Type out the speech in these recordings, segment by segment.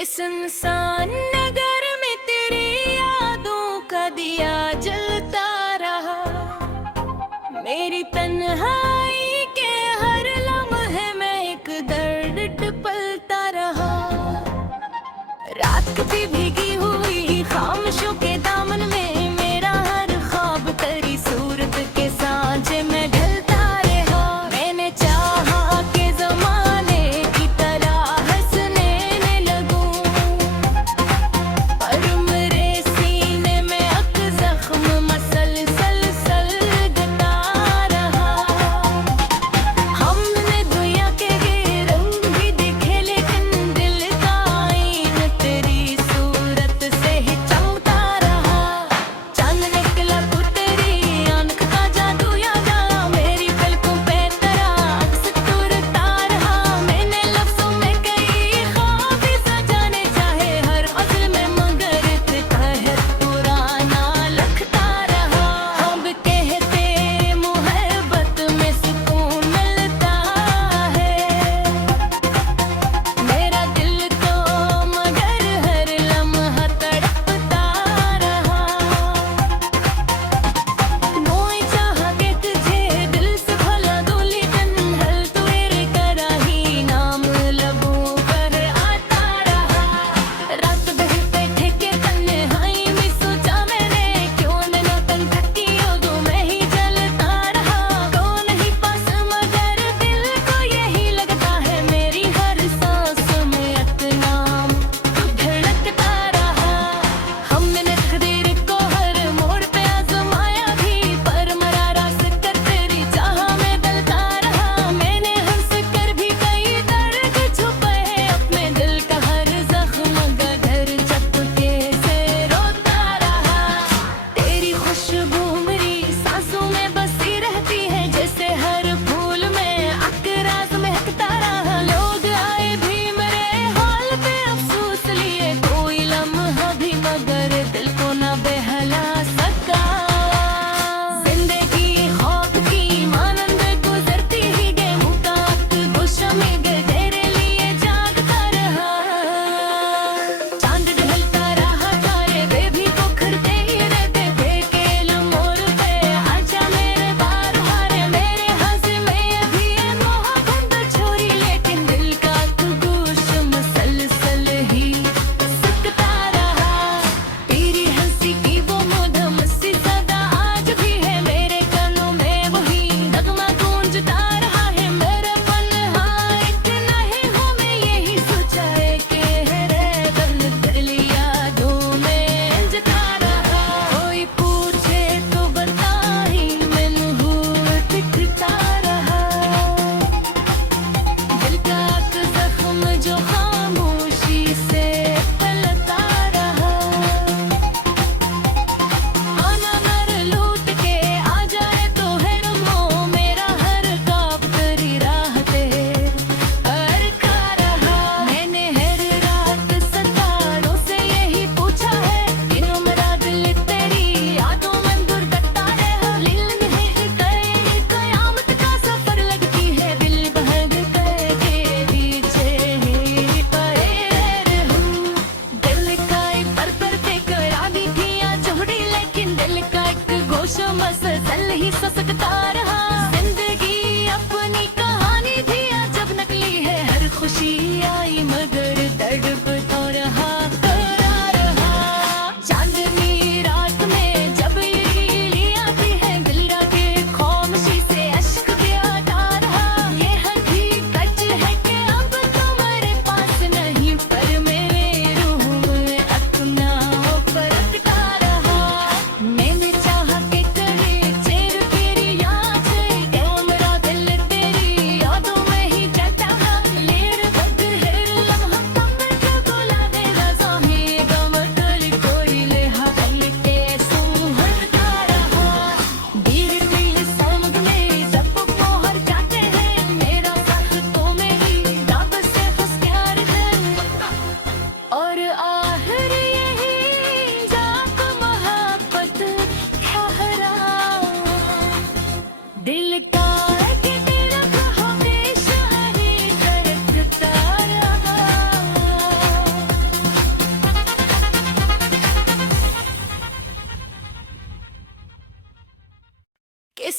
इस इंसान नगर में तेरी यादों का दिया जलता रहा। मेरी तन्हाई के हर लम्हे में एक दर्द पलता रहा। रात की भीगी हुई खामोशियों के दामन में मेरा हर ख्वाब तेरी सूरत के सांचे में ढलता रहा। मैंने चाहा कि ज़माने की तरह हंसने न लगूं, पर मेरे सीने में एक ज़ख्म मसलसल सलगता रहा। हमने दुनिया के रंग भी देखे, लेकिन दिल का आईना तेरी सूरत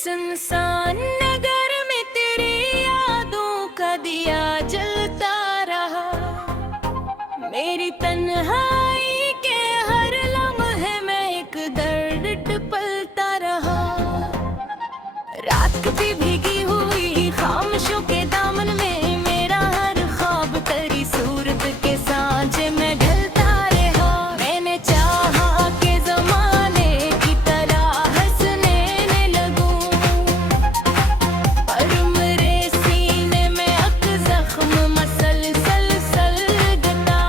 सुनसान नगर में तेरी यादों का दिया जलता रहा। मेरी तन्हाई के हर लम्हे में एक दर्द पलता रहा। रात की भीगी हुई खामोशियों के दामन में मेरा हर ख्वाब तेरी सूरत के सांचे में ढलता रहा। मैंने चाहा के जमाने की तरह हंसने न लगूं, पर मेरे सीने में अक जख्म मसलसल सलगता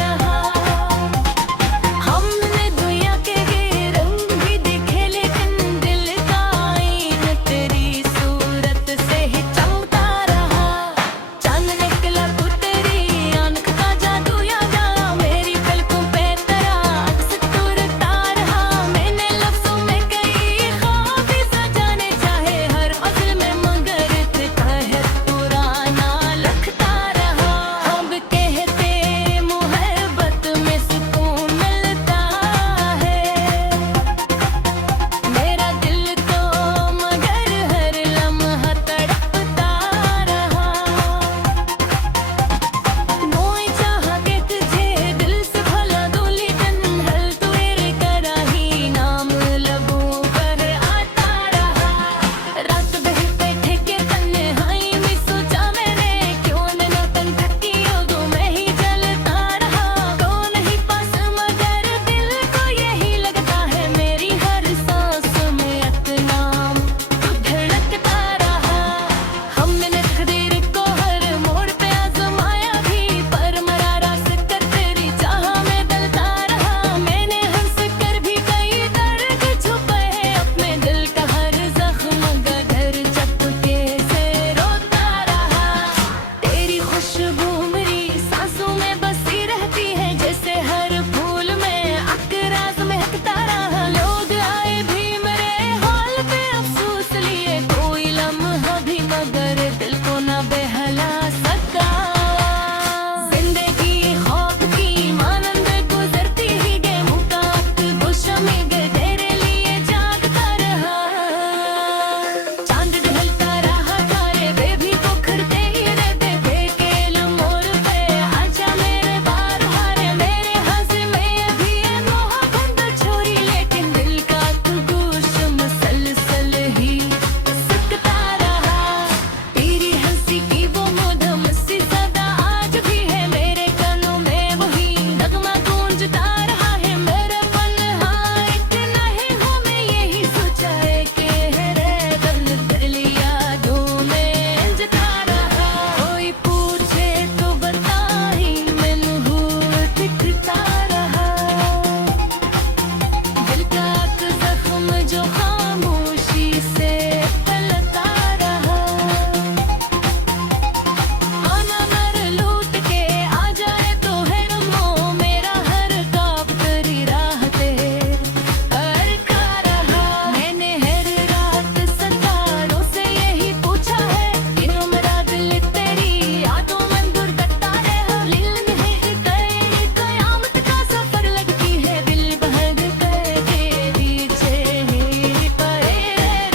रहा। हमने दुनिया के रंग भी देखे लेकिन दिल का आईना तेरी सूरत से ही चमकता रहा। चांद निकला तो तेरी आंख का जादू याद आया, मेरी पलकों पे तेरा अक्स तुरता रहा। मैंने लफ्जों में कई ख्वाब सजाने चाहे हर गज़ल में, मगर तेरा पुराना लगता रहा। अब कहते मोहब्बत में सुकून मिलता है, मेरा दिल तो मगर हर लम्हा तड़पता रहा। मोई चाहा के तुझे दिल से भला दूं, लेकिन हल तेरे करा ही नाम लबों पर आता रहा। रात भर बैठे के तन्हाई में सोचा मैंने, क्यों न तन थकी उदों में ही जलता रहा। तो नहीं पास मगर दिल को यही लगता है, मेरी हर सांस में एक नाम तू धड़कता रहा। हमने तकदीर को हर मोड़ पे आजमाया भी, पर मरा रास कर तेरी चाह में डलता रहा। मैंने हंस कर भी कई दर्द छुपे हैं अपने दिल का हर जख्म गदर चपके से रोता रहा। तेरी खुशबू मेरी सांसों में बसी रहती है, जैसे हर फूल में अकराज महकता रहा। लोग आए भी मेरे हाल पे अफसोस लिए, कोई लम्हा भी मगर दिल को न बहला सका। जिंदगी खौफ की मानंद गुजरती ही गए, मुकात गुशमी गए तेरे लिए जागता रहा। चांद ढलता रहा, तारे बेबी बिखरते ही रहते थे केल मोड़ पे। आजा मेरे बार हारे मेरे हंस में अभी है मोहब्बत छोरी, लेकिन दिल का गोश मसलसल ही सिकता रहा। तेरी हंसी की वो मधुम सी सदा आज भी है मेरे कानों में, वही नगमा गूंजता रहा है। मेरे पन्हा इतना ही हूँ मैं, यही सोचा है कि है रे दिल यादों में जता रहा। कोई पूछे तो बता ही मैनू हुआ दिखता रहा। दिल का एक जख्म जो खामोशी से पलता रहा। आना मर लूट के आ जाए तो है नमो, मेरा हर ख्वाब तेरी राह पे अड़का रहा। मैंने हर रात सितारों से यही पूछा है, दिनों मेरा दिल तेरी यादों में दुर्गता रहा। लील नहीं गए कयामत का सफर लगती है, दिल बहक गए तेरी चेहरे पर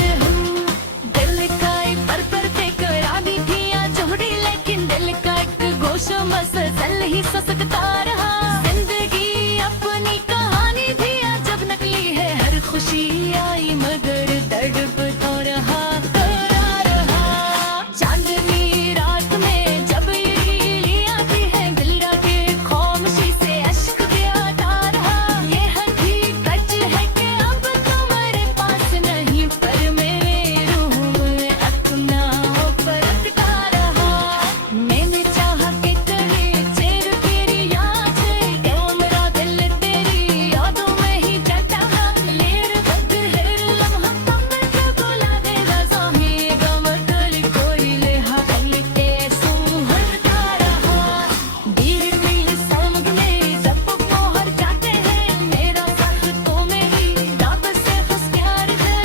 रहूं। दिल का एक पर पे करानी थी या जोड़ी, लेकिन दिल का एक गोशा मसलसल ही ससकता रहा। जिंदगी अपनी कहानी थी या जब नकली है, हर खुशी आई मगर तड़प तो रहा तोरा रहा। चांदनी रात में जब ये ली आती है, दिल के खामोशी से अश्क के आता रहा। ये हकीकत है कि अब तुम्हारे पास नहीं, पर मेरे रूह में अपना परखता रहा। मैंने चाहा कि तेरे चेहरे तेरी याद है, क्यों मेरा दिल तेरी यादों में ही जलता रहा। लेर बद हर लम्हा कमर पे बुला दे रज़ा ही गम कर कोई लेहा दिल के सुहरता रहा। गिर दिल समझ में जब मोहर जाते हैं, मेरा साथ तो मेरी रब से खुश प्यार है।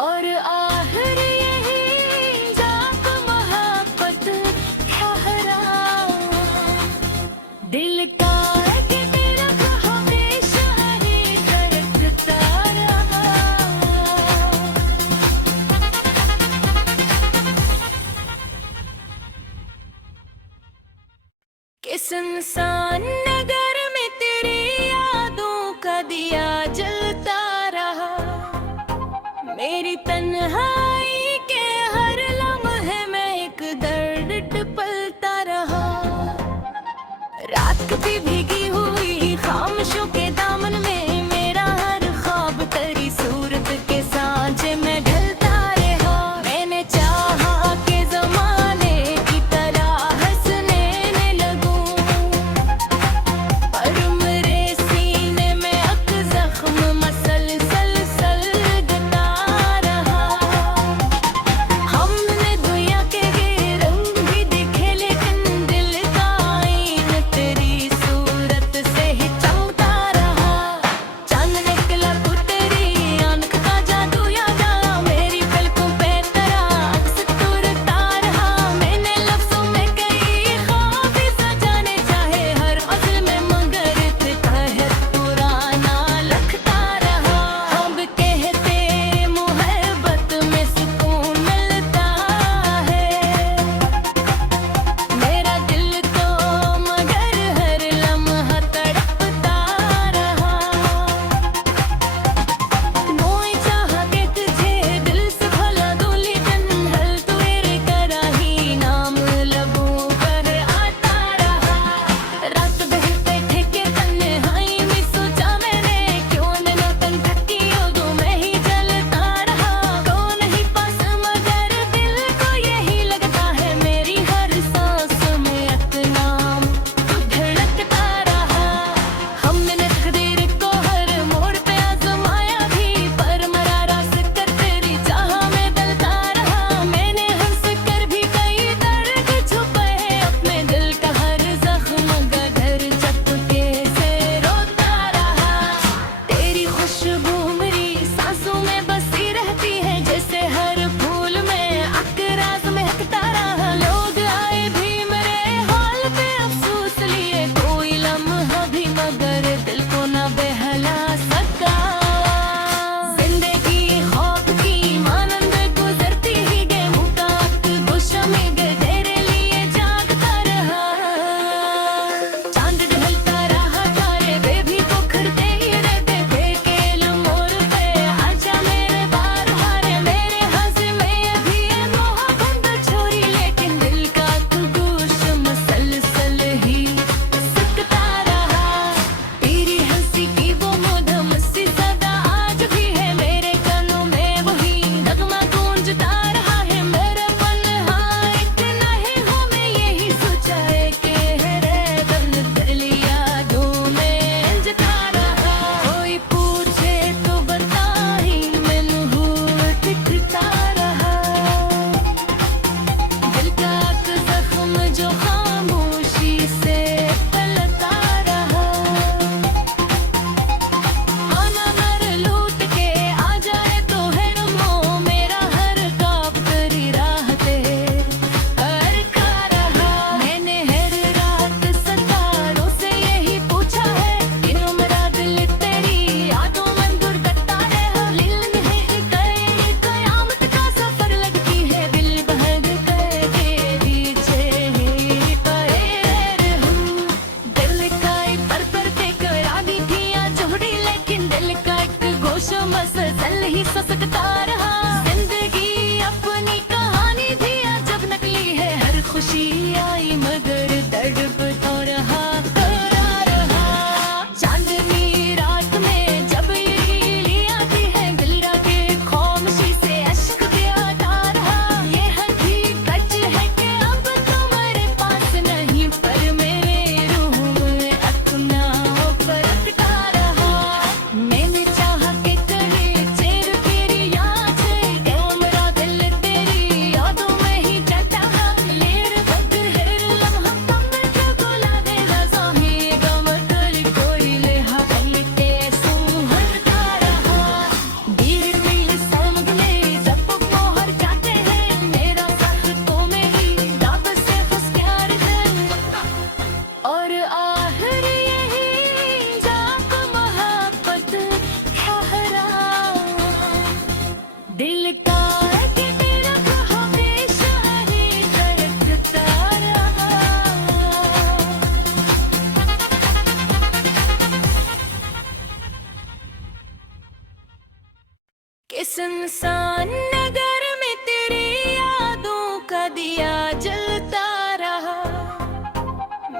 और आखिर यही जाक मोहब्बत ठहरा। दिल का है कि तेरा हमेशा ही धड़कता रहा। सुनसान नगर में तेरी यादों का दिया जलता रहा। मेरी तन्हाई के हर लम्हे में एक दर्द पलता रहा। रात कभी भीगी हुई खामोशों के दामन में मेरा हर ख्वाब तेरी सूरत के सांचे में ढलता रहा। मैंने चाहा के जमाने की तरह हंसने न लगूं, पर मेरे सीने में एक जख्म मसलसल सलगता रहा। हमने दुनिया के रंग भी देखे लेकिन दिल का आईना तेरी सूरत से सुनसान नगर में तेरी यादों का दिया जलता रहा।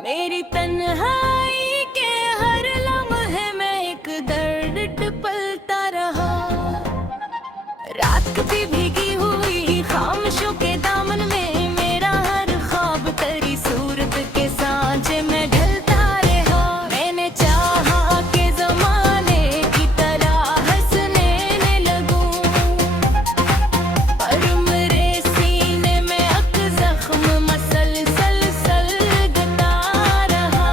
मेरी तन्हाई के हर लम्हे में एक दर्द पलता रहा। रात की भीगी हुई खामोशियों के दामन में मेरा हर ख्वाब तेरी सूरत के सांचे में ढलता रहा। मैंने चाहा कि ज़माने की तरह हंसने में लगूं, पर मेरे सीने में एक ज़ख्म मसलसल सलगता रहा।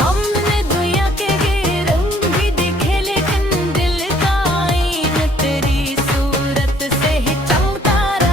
हमने दुनिया के ये रंग भी देखे, लेकिन दिल का आईना तेरी सूरत से ही चमकता रहा।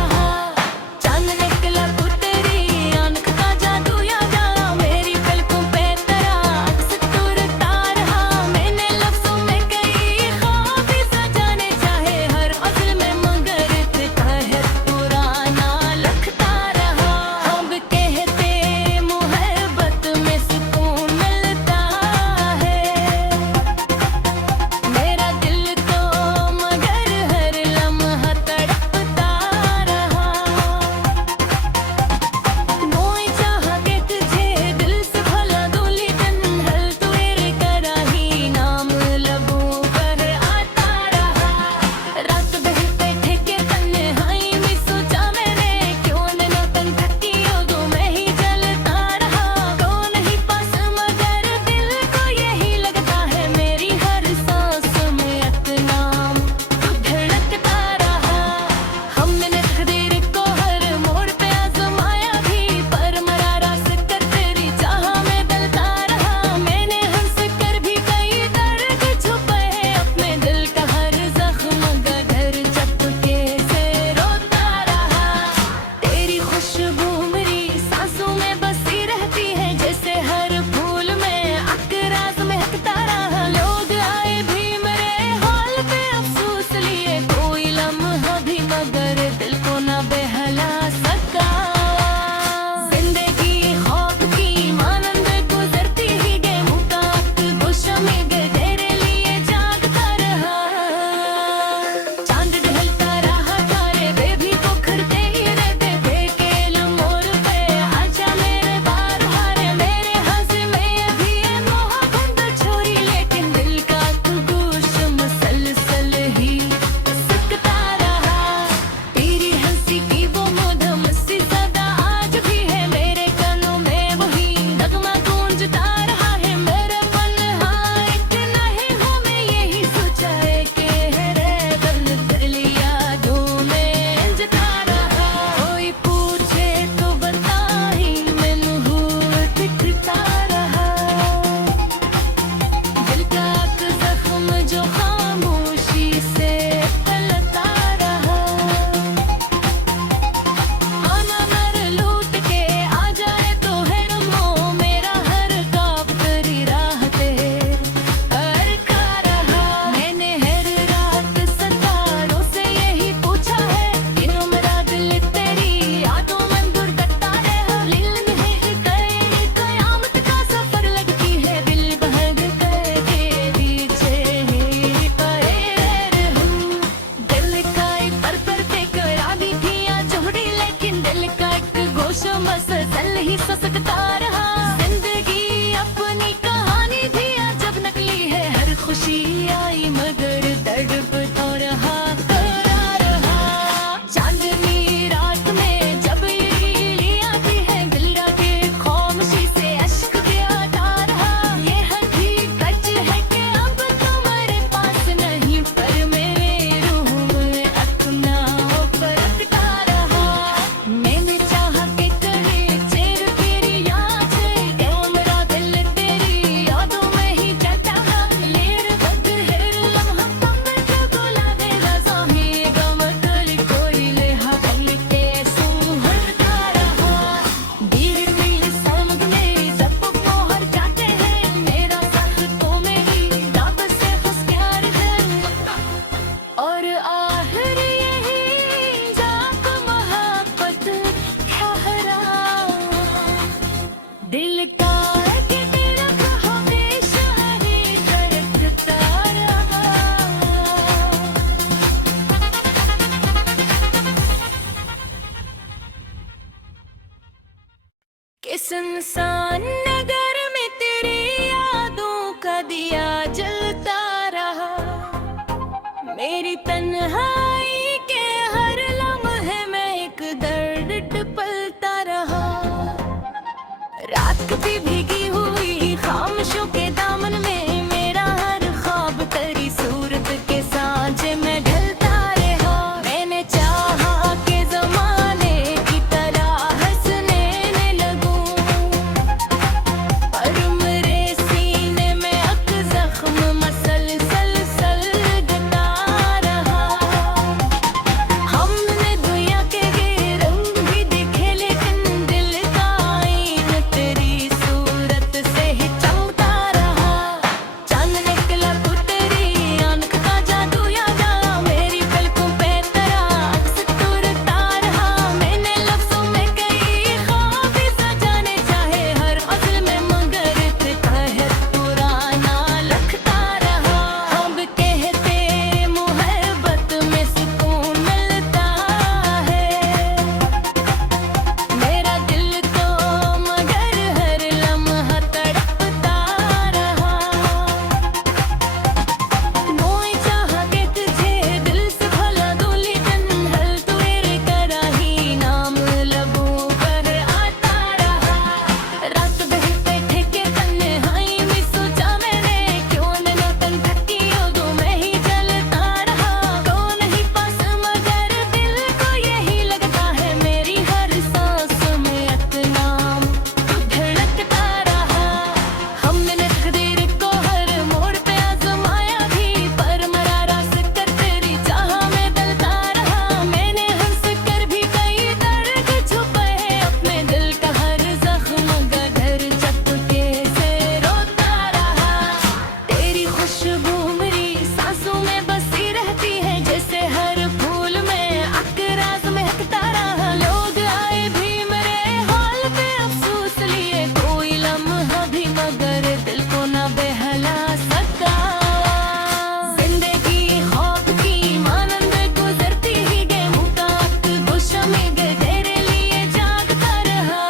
तन्हाई के हर लम्हे में एक दर्द पलता रहा। रात कभी भीगी हुई खामोशियों के दामन में मेरा हर ख्वाब तेरी सूरत के सांचे में ढलता रहा। मैंने चाहा के जमाने की तरह हंसने न लगूं, पर मेरे सीने में अक जख्म मसलसल सलगता रहा। हमने दुनिया के ये रंग भी देखे लेकिन दिल का आईना तेरी सूरत से ही चमकता रहा। चांद निकला तो तेरी आंख का जादू याद आया, मेरी पलकों पे तेरा अक्स तुरता रहा। मैंने लफ्जों में कई ख्वाब सजाने चाहे हर गज़ल में, मगर कहर पुराना लगता रहा। अब कहते मोहब्बत में सुकून मिलता है, मेरा दिल तो मगर हर लम्हा तड़पता रहा। मोई चाहा के तुझे दिल से भुला दूं, लेकिन हल तेरे करा ही नाम लबों पर आता रहा। रात भर बैठे के तन्हाई में सोचा मैंने, क्यों न तन थकी उदों मैं ही चलता रहा। कौन ही पास मगर दिल को यही लगता है, मेरी हर सांस में एक नाम धड़कता रहा। हमने तकदीर को हर मोड़ पे आजमाया भी, पर मरा रास कर तेरी चाह में डलता रहा। मैंने हंस कर भी कई दर्द छुपे हैं अपने दिल का हर जख्म गदर चपके से रोता रहा। तेरी खुशबू मेरी सांसों में बसी रहती है, जैसे हर फूल में अकराज महकता रहा। लोग आए भी मेरे हाल पे अफसोस लिए, कोई लम्हा भी मगर दिल को ना बहला सका। जिंदगी ख्वाब की मानंद गुजरती ही गई, मुताक गुस्सा में तेरे लिए जागता रहा।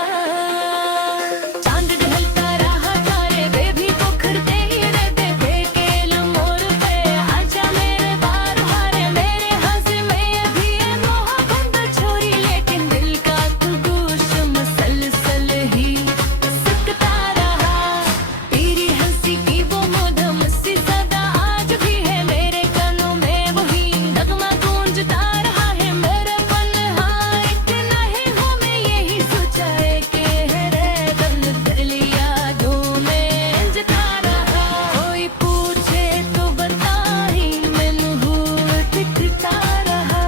चांद ढलता रहा, तारे वे भी बिखरते ही रहते थे। केल मोड़ पे आजा मेरे बार हारे, मेरे हंस में अभी ये मोहब्बत छोरी, लेकिन दिल का गोश मसलसल ही सिकता रहा। तेरी हंसी की वो मधुम सी सदा आज भी है, मेरे कानों में वही नगमा गूंजता रहा है। मेरे पन्हा इतना ही हूँ मैं, यही सोचा है कि है दिल यादों में जता रहा। कोई पूछे तो बता ही मैनू हुआ दिखता रहा।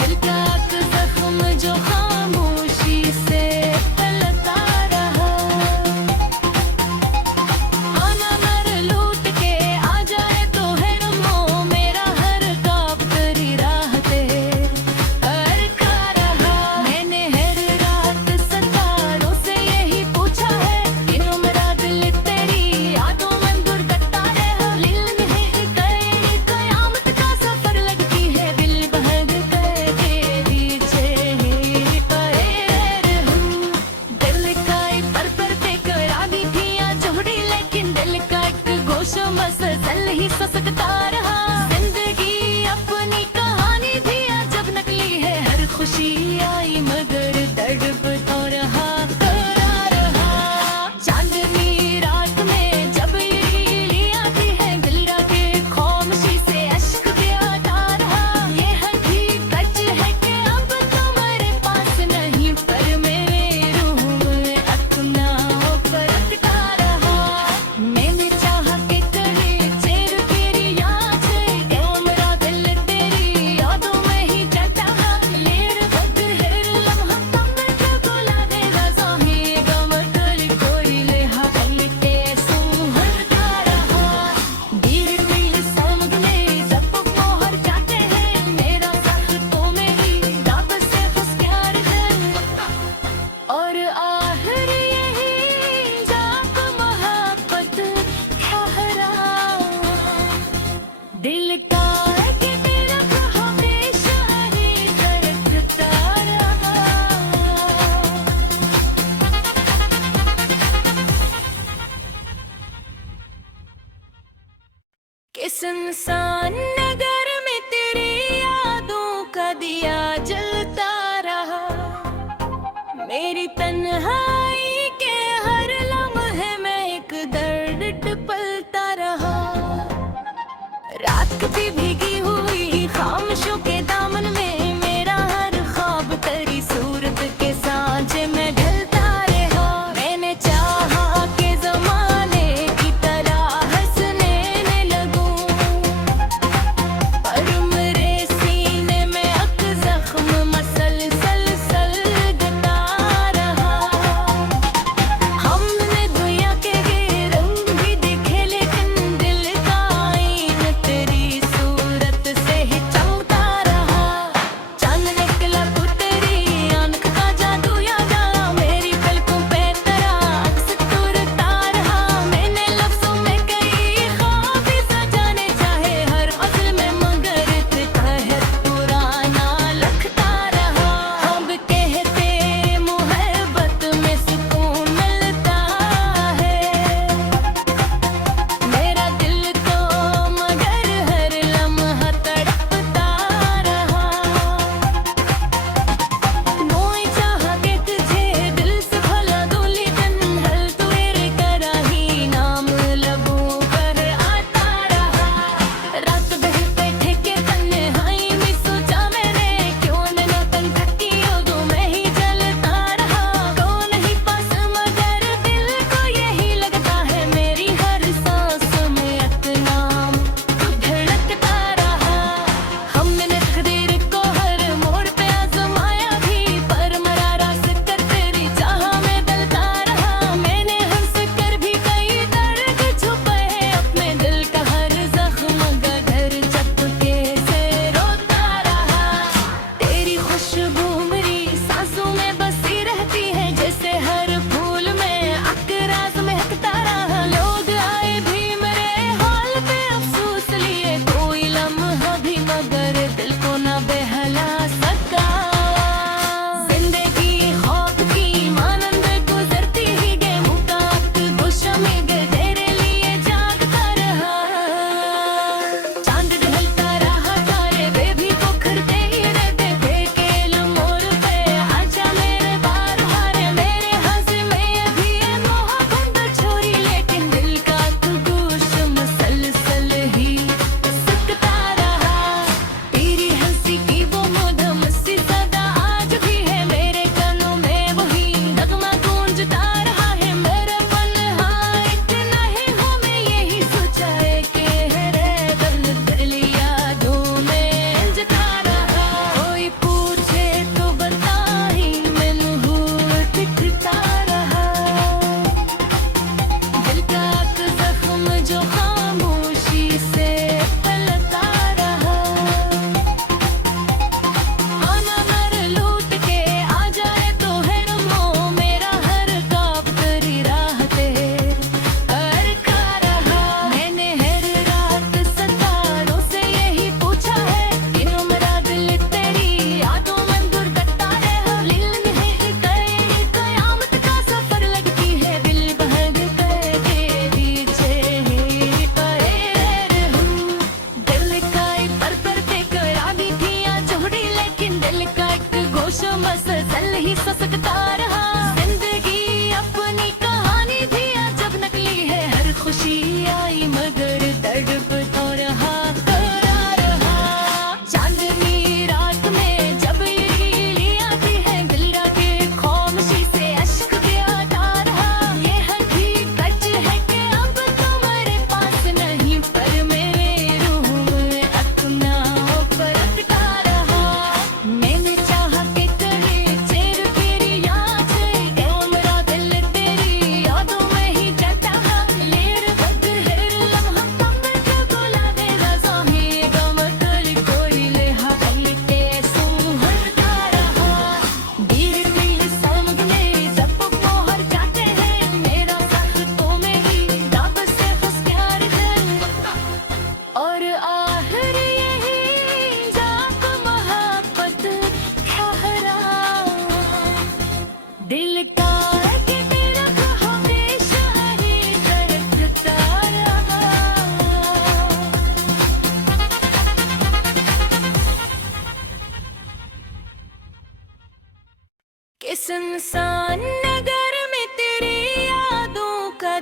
दिल का एक जख्म जो खामोशी से पलता रहा। आना मर लूट के आ जाए तो है नमो, मेरा हर ख्वाब तेरी राह पे अरका रहा। मैंने हर रात सितारों से यही पूछा है, क्यों मेरा दिल तेरी यादों में गुरकता रहा। लील नहीं गए कयामत का सफर लगती है, दिल बहल कर के पीछे ही पड़े रहूं। दिल का एक पर देकर आगी थी या जोड़ी, लेकिन दिल का एक गोशा मसलसल ही ससकता रहा। जिंदगी अपनी कहानी थी या जब नकली है, हर खुशी आई मगर तड़प तो रहा करा रहा। चांदनी रात में जब ये आती है, दिल के खामोशी से अश्क के आता रहा। ये हकीकत है कि अब तुम्हारे पास नहीं, पर मेरे रूह में अपना परखता रहा। मैंने चाहा के तेरे चेहरे तेरी याद है, क्यों मेरा दिल तेरी यादों में ही जलता रहा। लेर बद है लम्हा तब के बुला देगा, ज़ाही गम कर कोई लेहा दिल के सुहरता रहा। गिर मिल समझने जब मोहर जाते हैं, मेरा साथ तो मेरी दाब से बस प्यार है। और आखिर यही जाप मोहब्बत ठहरा। दिल का है कि तेरा हमेशा ही धड़कता रहा। किस इंसान ने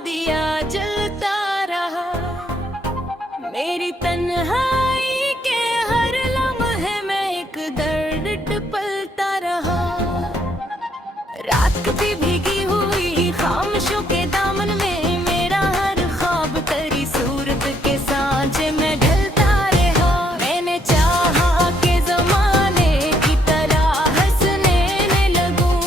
दिया जलता रहा। मेरी तन्हाई के हर लम्हे में एक दर्द पलता रहा। रात भी भीगी हुई खामोशों के दामन में मेरा हर ख्वाब तेरी सूरत के सांचे में ढलता रहा। मैंने चाहा कि ज़माने की तरह हंसने में लगूं,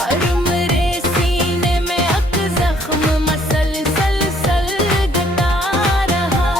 पर मेरे सीने में एक ज़ख्म मसलसल सलगता रहा।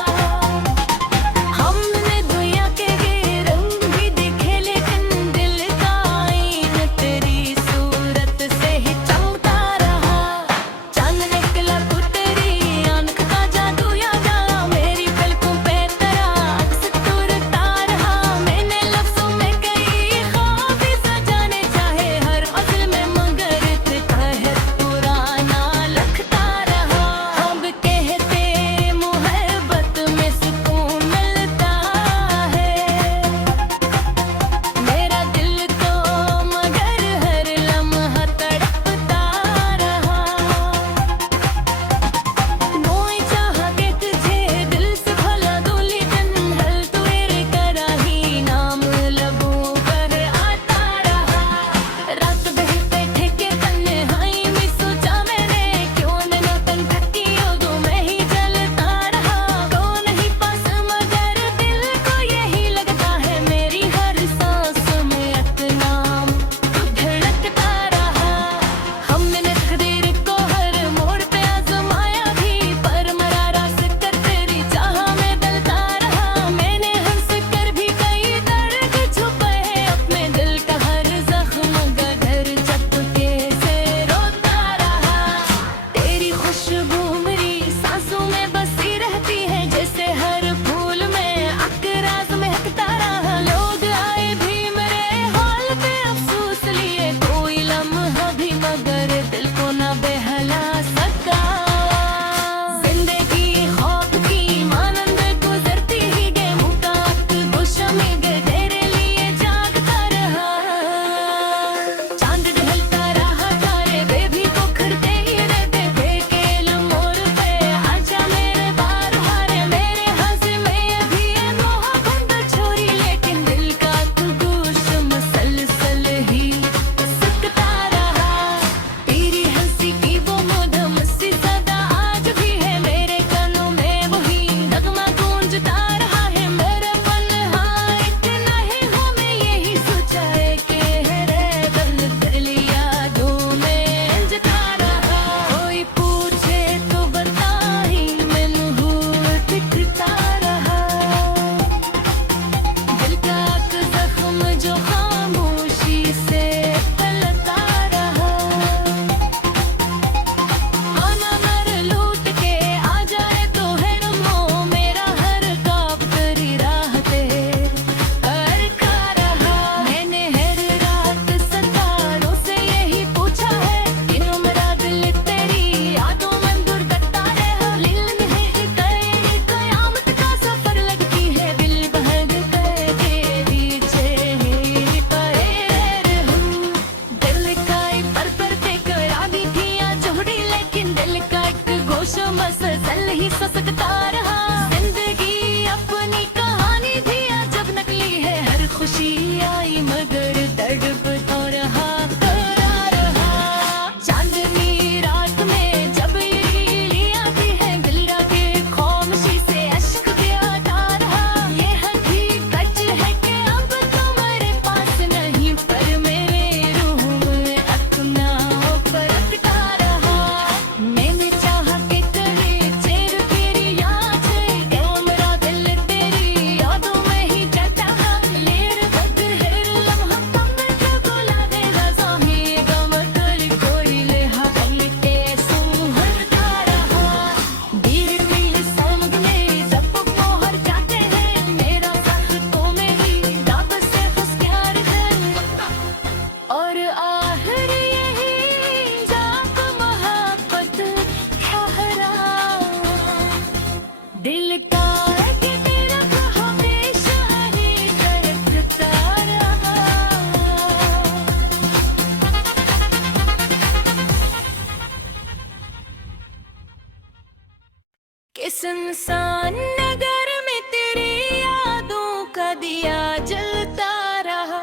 इस इंसान नगर में तेरी यादों का दिया जलता रहा।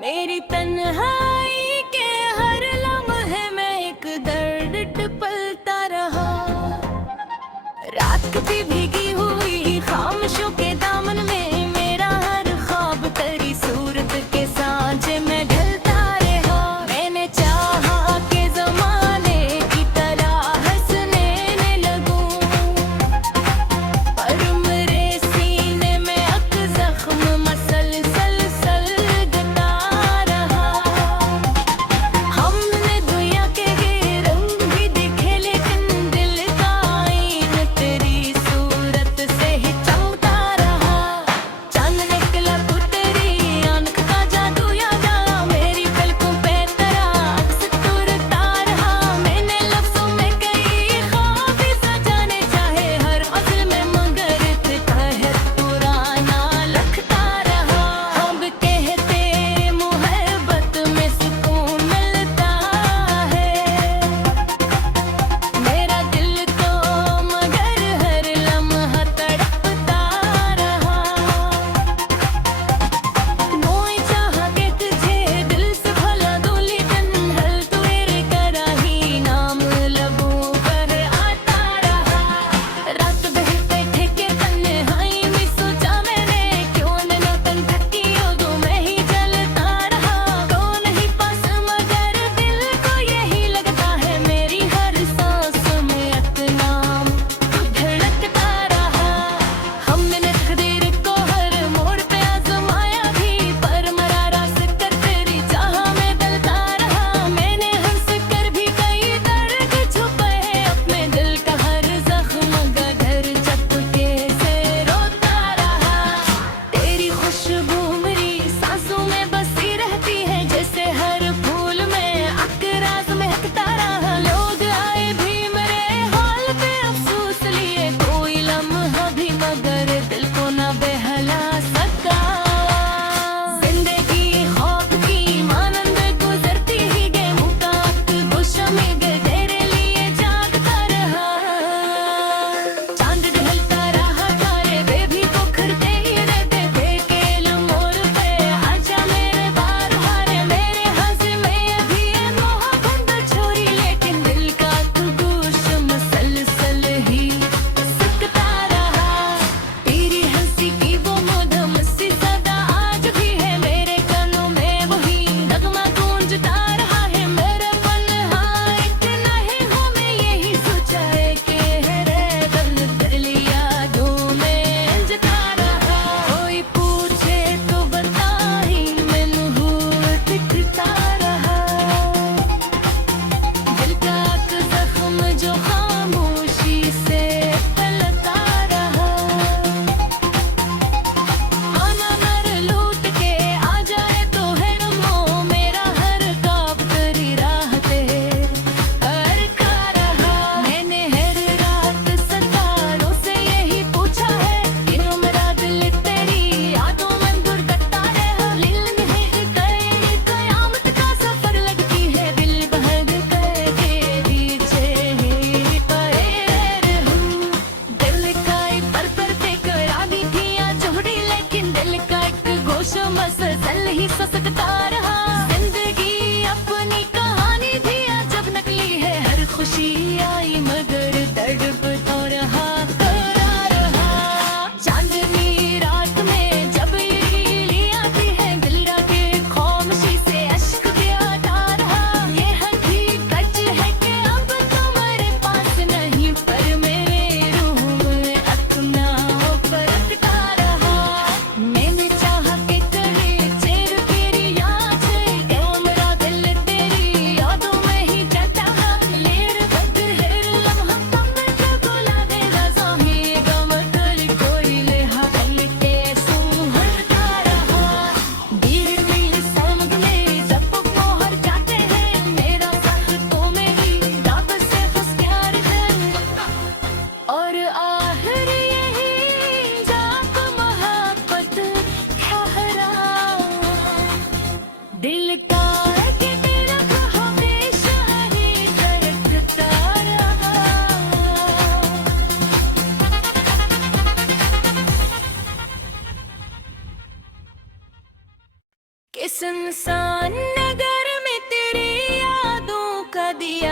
मेरी तन्हाई के हर लम्हे में एक दर्द पलता रहा। रात की भीगी हुई खामोशियों के दामन में मेरा हर ख्वाब तेरी सूरत के सांचे में ढलता रहा। मैंने चाहा के जमाने की तरह हंसने न लगूं, पर मेरे सीने में अक जख्म मसलसल सलगता रहा। हमने दुनिया के रंग भी देखे लेकिन दिल का आईना तेरी सूरत से ही चमकता रहा।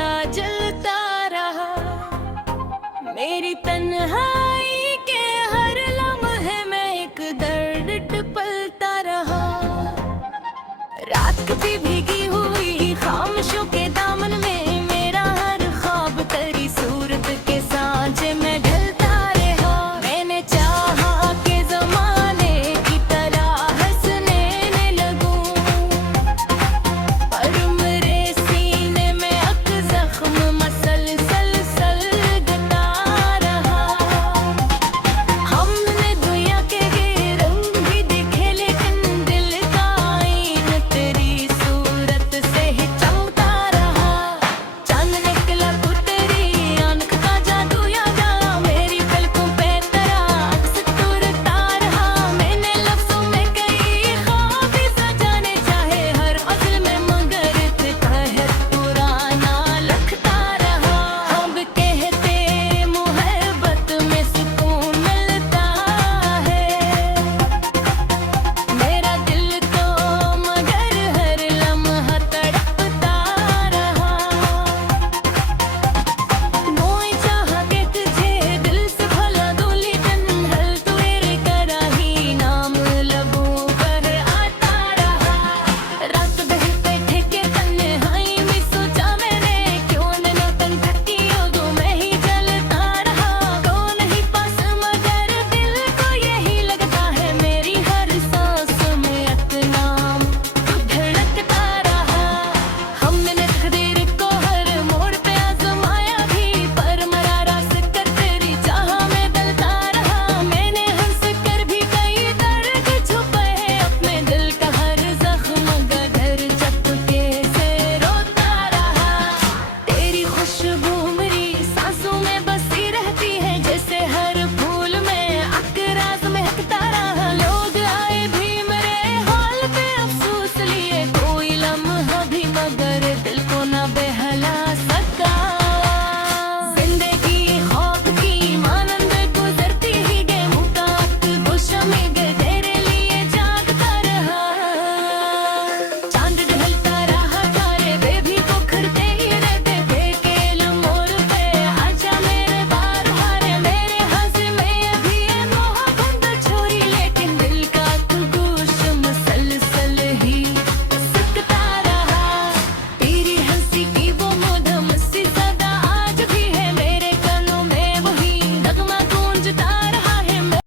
दिया जलता रहा, मेरी तन्हाई